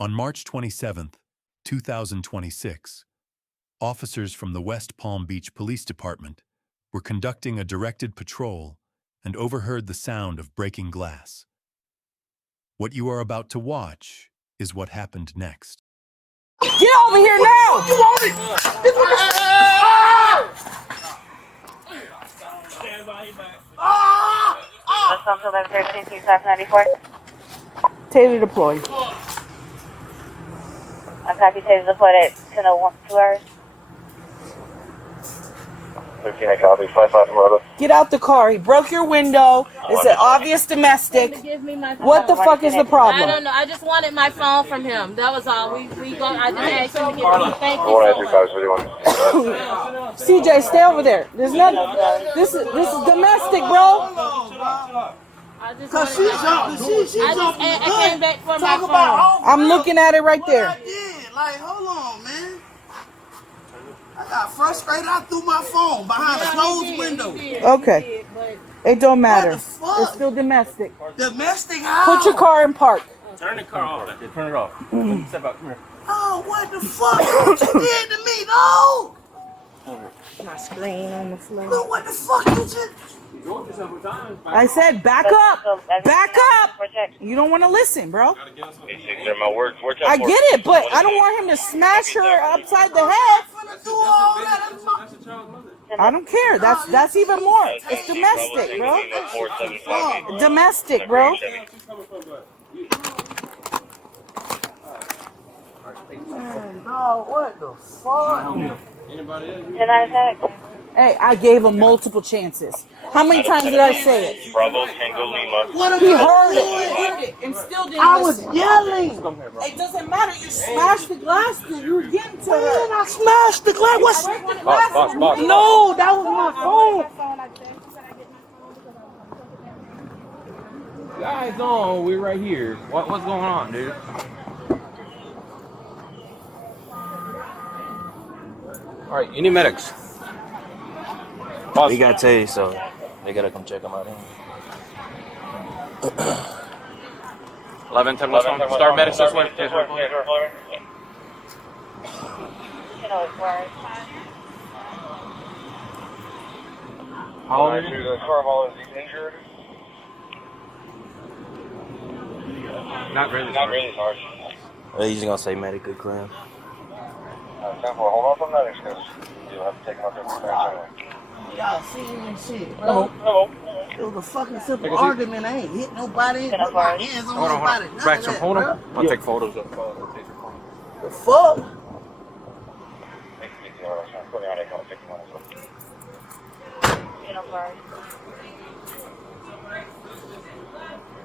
On March 27, 2026, officers from the West Palm Beach Police Department were conducting a directed patrol and overheard the sound of breaking glass. What you are about to watch is what happened next. Get over here now! You want it? Welcome to 1113 2594. Taser deployed. I'm copy Taser deployed at 10:01, 2 hours. 13, I copy. 55 Get out the car. He broke your window. It's an obvious domestic. What the fuck is the problem? I don't know. I just wanted my phone from him. That was all. I just asked him to give me. Thank you so much. CJ, stay over there. There's nothing. This is domestic, bro. I came back for my phone. I'm looking at it right there. Like, hold on, man. I got frustrated. I threw my phone behind a closed window. Okay. It don't matter. What the fuck? It's still domestic. Domestic house. Put your car in park. Turn the car off. Turn it off. Step out. Come here. Oh, what the fuck? What you did to me, no? My screen on the floor. Look, what the fuck you just... I said back up. Back up. You don't want to listen, bro. I get it, but I don't want him to smash her upside the head. I don't care. That's even more. It's domestic, bro. Domestic, bro. No, what the fuck? Hey, I gave him multiple chances. How many times did I say it? Bravo, Tango, Lima. He heard it and still didn't I was listen. yelling. It doesn't matter. You smashed the glass through. You were getting to her. Man, I smashed the glass. What's... Box. No, that was my phone. Guys on, we're right here. What's going on, dude? All right, you need medics. We got tased, so they gotta come check them out. 11, 10, what's on? Start medics this way. How old are you? Injured. Not really harsh. He's gonna say medical crime. Hold on for medics, because you'll have to take them out there for anyway. Y'all seen this shit, bro. It was a fucking simple argument. I ain't hit nobody. Ain't put my hands on nobody. Back some, hold on. I'll take photos of The fuck?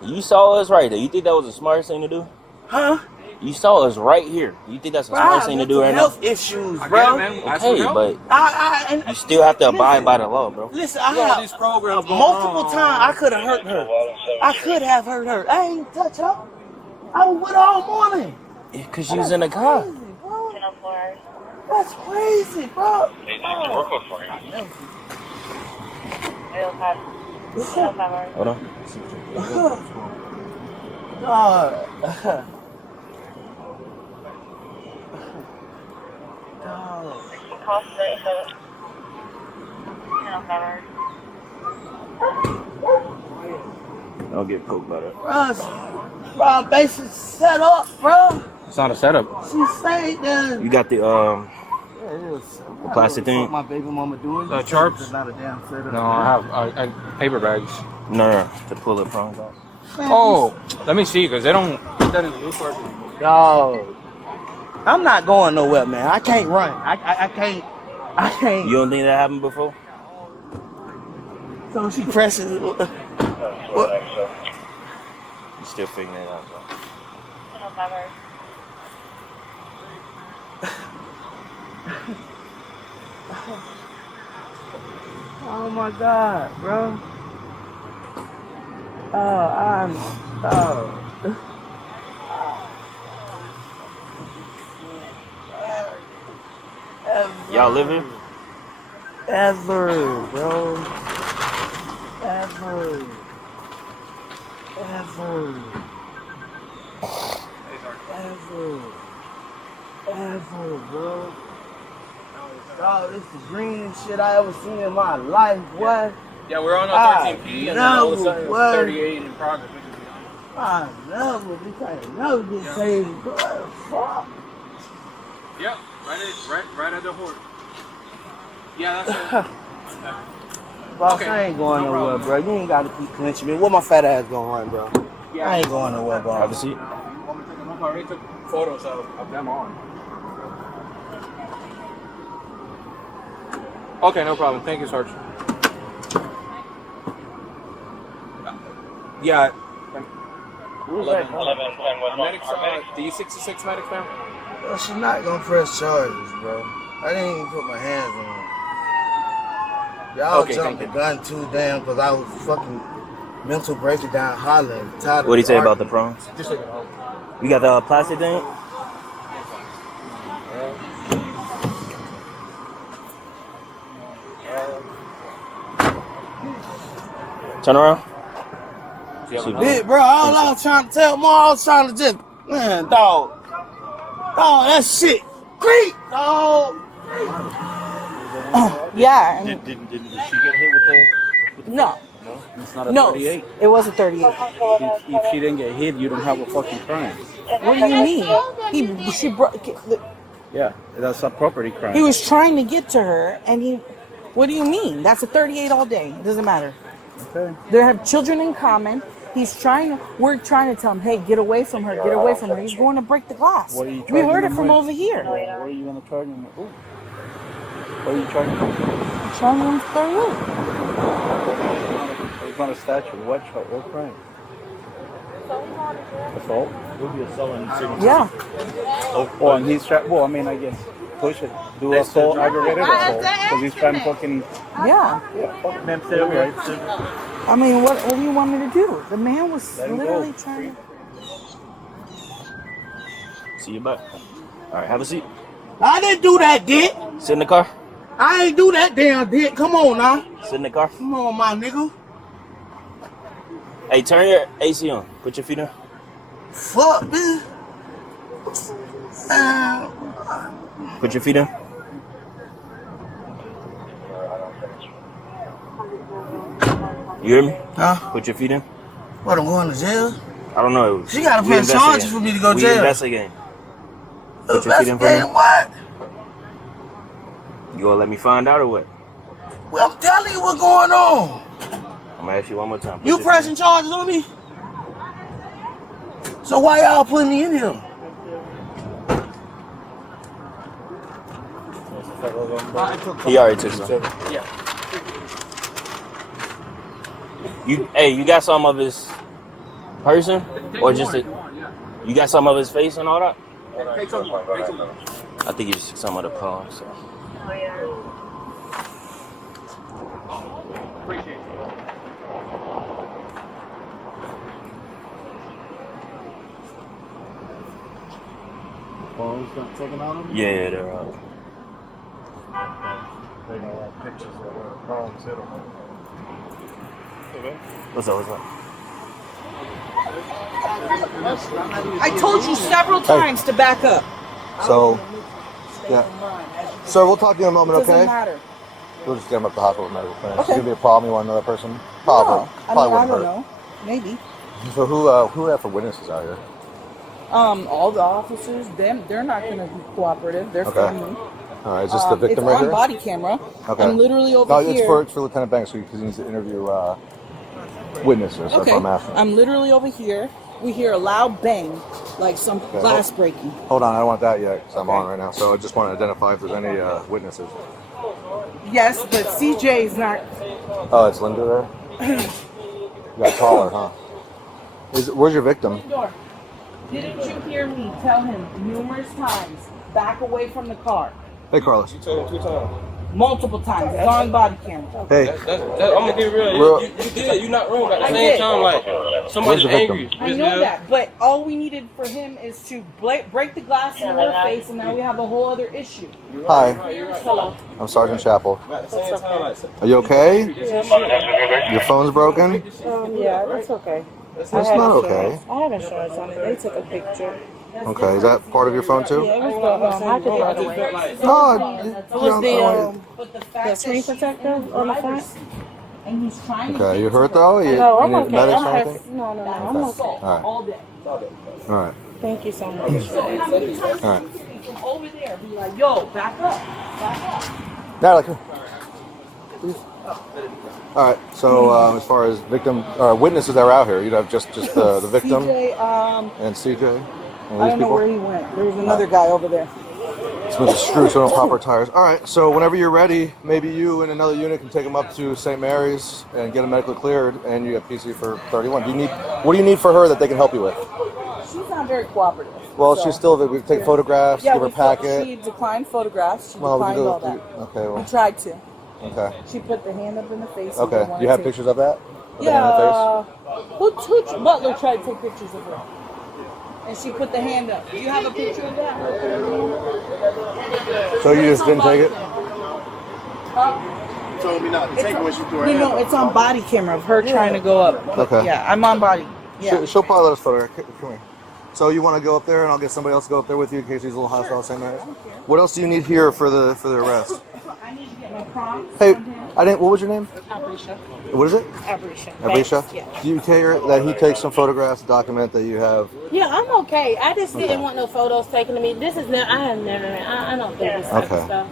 You saw us right there. You think that was the smartest thing to do? Huh? You saw us right here. You think that's the smartest thing to do right now? Health issues, bro. Okay, but I you still have to abide by the law, bro. listen, I have these programs multiple times. I could have hurt her. I could have hurt her. I ain't touch her. I was with her all morning. Because she was in the car. That's crazy, bro. Hold on. God. Don't get poked by that. Bro, basically set up, bro. It's not a setup. She said that. You got the plastic thing? What my baby mama doing? Sharps? It's not a damn setup. No, I have paper bags. No, to pull it prongs out. Oh, let me see, because they don't put that in the loop part. Dog. I'm not going nowhere, man. I can't run. I can't. You don't think that happened before? So she presses it. You still figuring it out, bro. Oh my God, bro. Y'all live here? Ever, bro. Ever. Ever. Ever. bro. Dog, this the greenest shit I ever seen in my life, boy. Yeah, we're on our 13P, and then all of a sudden it was 38 in progress. I never, bitch, I never get tased, bro. Fuck. Yep, right at the horse. Yeah, that's it. Boss, Okay. I ain't going nowhere, bro. You ain't gotta keep clinching me. Where my fat ass gonna run, bro? Yeah. I ain't going nowhere, boss. Have a seat. I already took photos of them on. Okay, no problem. Thank you, Sarge. Yeah. 11, 10, medics, D66 medics, man? Bro, she not gonna press charges, bro. I didn't even put my hands on her. Y'all Okay, jumped the gun too damn because I was fucking mental breaking down hollering. What do you say about the prawns? Just take it off. You got the plastic thing? Turn around. Big, bro, all I was trying to tell Mom, I was trying to just, man, dog, that shit, creep, dog. Yeah. Did she get hit with the No. No? It's not a No. 38. It was a 38. If she didn't get hit, you don't have a fucking crime. What do you mean? She broke. Yeah, that's a property crime. He was trying to get to her, and he. What do you mean? That's a 38 all day. It doesn't matter. Okay. They have children in common. He's trying to. We're trying to tell him, hey, get away from her. Get away from her. He's going to break the glass. What are you We charging heard it him from with? over here. What are you going to charge him with? Ooh. What are you charging him with? Charging him 38. It's not a statute. What crime? Assault? Would be assault and signature. Yeah. Oh, and he's trying. Well, I mean, I guess push it. Do assault, aggravated assault, because he's trying to fucking. Yeah. Fuck him. Right. I mean, what do you want me to do? The man was Let him literally go. trying to. See you back. All right, have a seat. I didn't do that, dick. Sit in the car. I ain't do that damn dick. Come on now. Sit in the car. Come on, my nigga. Hey, turn your AC on. Put your feet on. Fuck, man. Put your feet on. You hear me? Huh? Put your feet in. What, I'm going to jail? I don't know. She gotta We press charges investigating. for me to go We jail. investigating. Put your feet in for me. Investigating what? You gonna let me find out or what? Well, I'm telling you what's going on. I'm gonna ask you one more time. Put You your pressing charges on me? So why y'all putting me in here? He already took some. Yeah. You got some of his person, or just you got some of his face and all that? Take some more. Take some more. I think you just took some of the car. So. Appreciate it. Phones got taken out of him? Yeah, they're out. They don't have pictures of where the phones hit him. What's up? What's up? I told you several times to back up. So, yeah. Sir, we'll talk to you in a moment, Doesn't okay? matter. We'll just get him up to the hospital with medical clearance. Okay. Could be a problem. You want another person? Probably. No, Probably I wouldn't don't hurt. know. Maybe. So who have for witnesses out here? All the officers, they're not going to be cooperative. They're Okay. family. All right, is this the victim it's right on here? body camera. Okay. I'm literally over No, here. it's for Lieutenant Banks because he needs to interview witnesses. That's Okay. what I'm asking. I'm literally over here. We hear a loud bang, like some glass breaking. Hold on, I don't want that yet because I'm on right now. So I just want to identify if there's any witnesses. Yes, but CJ is not. Oh, it's Linda there? You got taller, huh? Where's your victim? Didn't you hear me tell him numerous times, back away from the car? Hey, Carlos. You told him 2 times. Multiple times. It's on body camera. Hey. I'm gonna get real. You did. You're not wrong. But at the same time, like somebody's Where's the victim? angry. I know that, but all we needed for him is to break the glass in her face, and now we have a whole other issue. Hi, Hello. I'm Sergeant Chapel. At the same time, like, Are you okay? Your phone's broken? Yeah, that's okay. That's not okay. I have insurance on it. They took a picture. Okay, is that part of your phone too? Yeah, it was the I took it away. Oh, It was the screen protector on the front. okay, you hurt though? You No, I'm need okay. medics or I'm anything? okay. No, I'm okay. All right. All right. Thank you so much. All right. Over there, be like, yo, back up. Natalie, come here. All right. So as far as victim or witnesses that were out here, you'd have just the victim CJ, and CJ. And I these don't know people. where he went. There was another guy over there. It's with the screw so don't pop our tires. All right. So whenever you're ready, maybe you and another unit can take them up to St. Mary's and get them medically cleared, and you have PC for 31. What do you need for her that they can help you with? She's not very cooperative. Well, so. she's still. We take photographs, Yeah, give her packet. she declined photographs. She Well, we declined can go. all that. Okay. Well. We tried to. Okay. She put the hand up in the face. Okay. Do you have pictures of that? Of the Yeah. hand in the face? Butler tried to take pictures of her. And she put the hand up. Do you have a picture of that? So you just didn't take it? Told me not to take it when she threw her hand No, up. it's on body camera of her trying to go up. But Okay. yeah, I'm on body. Yeah. She'll probably let us photograph. Come here. So you want to go up there, and I'll get somebody else to go up there with you in case he's a little hostile. Same night. What else do you need here for the arrest? I need to get my prompts. Hey, I didn't. What was your name? Abrisha. What is it? Abrisha. Yeah. Do you care that he takes some photographs to document that you have? Yeah, I'm okay. I just didn't want no photos taken of me. This is I have never. I don't do this type of stuff.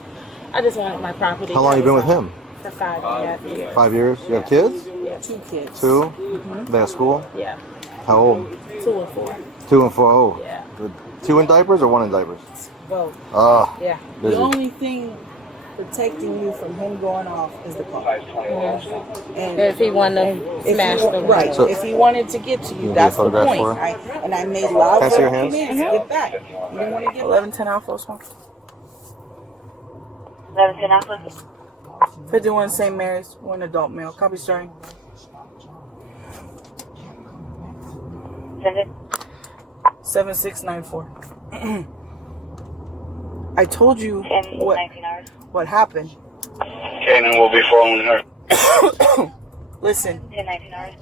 I just wanted my property. How long have you been with him? For 5 years. 5 years. You have kids? Yeah. 2 kids. 2. They at school? Yeah. How old? 2 and 4. 2 and 4. Oh. Yeah. 2 in diapers or 1 in diapers? Both. Ah. Yeah. Busy. The only thing protecting you from him going off is the car. And If he wanted to smash the right. So- if he wanted to get to you, You that's get the photographs point. for her? I made loud Can I see your hands? commands to get back. You didn't want to get 1110 Alpha. 1110 Alpha. 51 St. Mary's, one adult male. Copy starting. Send it. 7694. I told you 10, what 19 hours. what happened. Kanan will be following her. Listen, 10, 19 hours.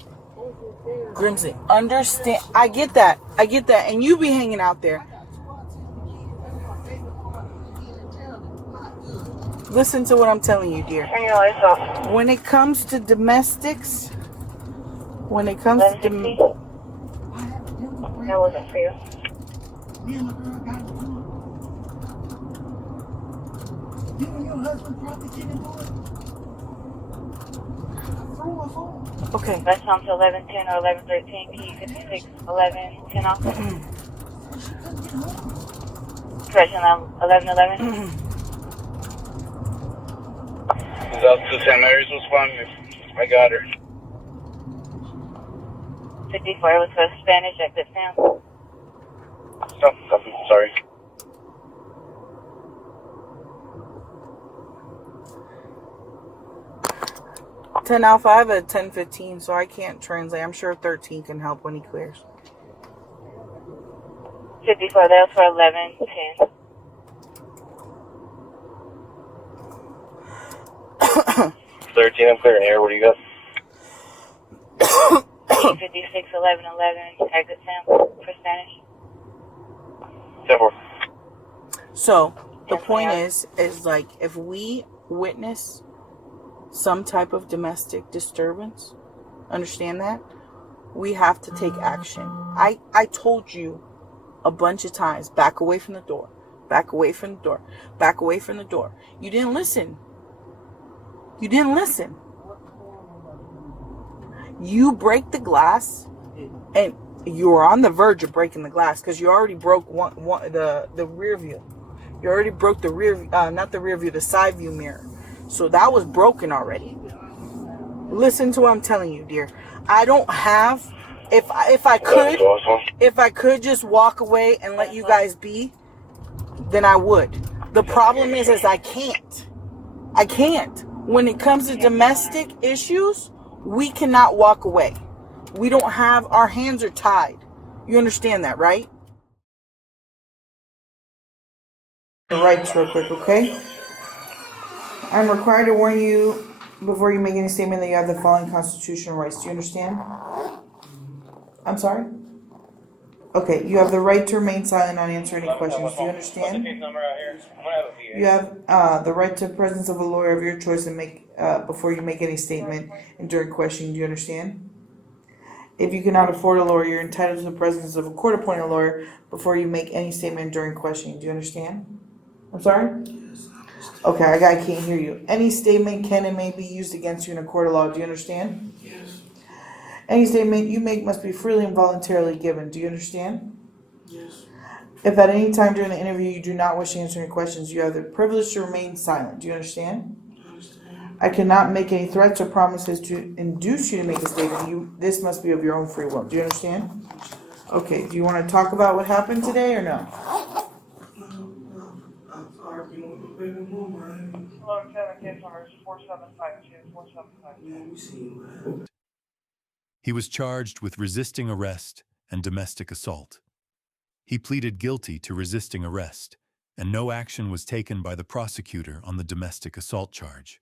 Grimsley, understand. I get that. And you be hanging out there. Listen to what I'm telling you, dear. Turn your lights off. When it comes to domestics, when it comes to 1160. That wasn't for you. okay. That's on to 1110 or 1113. P56 1110 off. Correction, 1111. Up to St. Mary's was fun. I got her. 54 was for Spanish exit sound. Stop. Sorry. Ten Alpha, I have a 1015, so I can't translate. I'm sure 13 can help when he clears. 54, that was for 1110. 13, I'm clearing here. What do you got? P56 1111 exit sound for Spanish. 10-4. So the point is like if we witness some type of domestic disturbance, understand that we have to take action. I told you a bunch of times, back away from the door, back away from the door, back away from the door. You didn't listen. You break the glass, and you were on the verge of breaking the glass because you already broke the rear view. You already broke the the side view mirror. So that was broken already. Listen to what I'm telling you, dear. I don't have, if I could just walk away and let you guys be, then I would. The problem is I can't. When it comes to domestic issues, we cannot walk away. We don't have, our hands are tied. You understand that, right? Rights real quick, okay? I'm required to warn you before you make any statement that you have the following constitutional rights. Do you understand? I'm sorry? Okay, you have the right to remain silent, not answer any questions. Do you What's the understand? case number out here? I'm gonna have a VA. You have the right to the presence of a lawyer of your choice and make before you make any statement and during questioning. Do you understand? If you cannot afford a lawyer, you're entitled to the presence of a court-appointed lawyer before you make any statement during questioning. Do you understand? I'm sorry? Okay, I can't hear you. Any statement can and may be used against you in a court of law. Do you understand? Yes. Any statement you make must be freely and voluntarily given. Do you understand? Yes. If at any time during the interview you do not wish to answer any questions, you have the privilege to remain silent. Do you understand? I understand. I cannot make any threats or promises to induce you to make a statement. This must be of your own free will. Do you understand? Okay, do you want to talk about what happened today or no? I'm arguing with my baby mama. Hello, 7 case number is 4752, 4752. Man, we seen what happened. He was charged with resisting arrest and domestic assault. He pleaded guilty to resisting arrest, and no action was taken by the prosecutor on the domestic assault charge.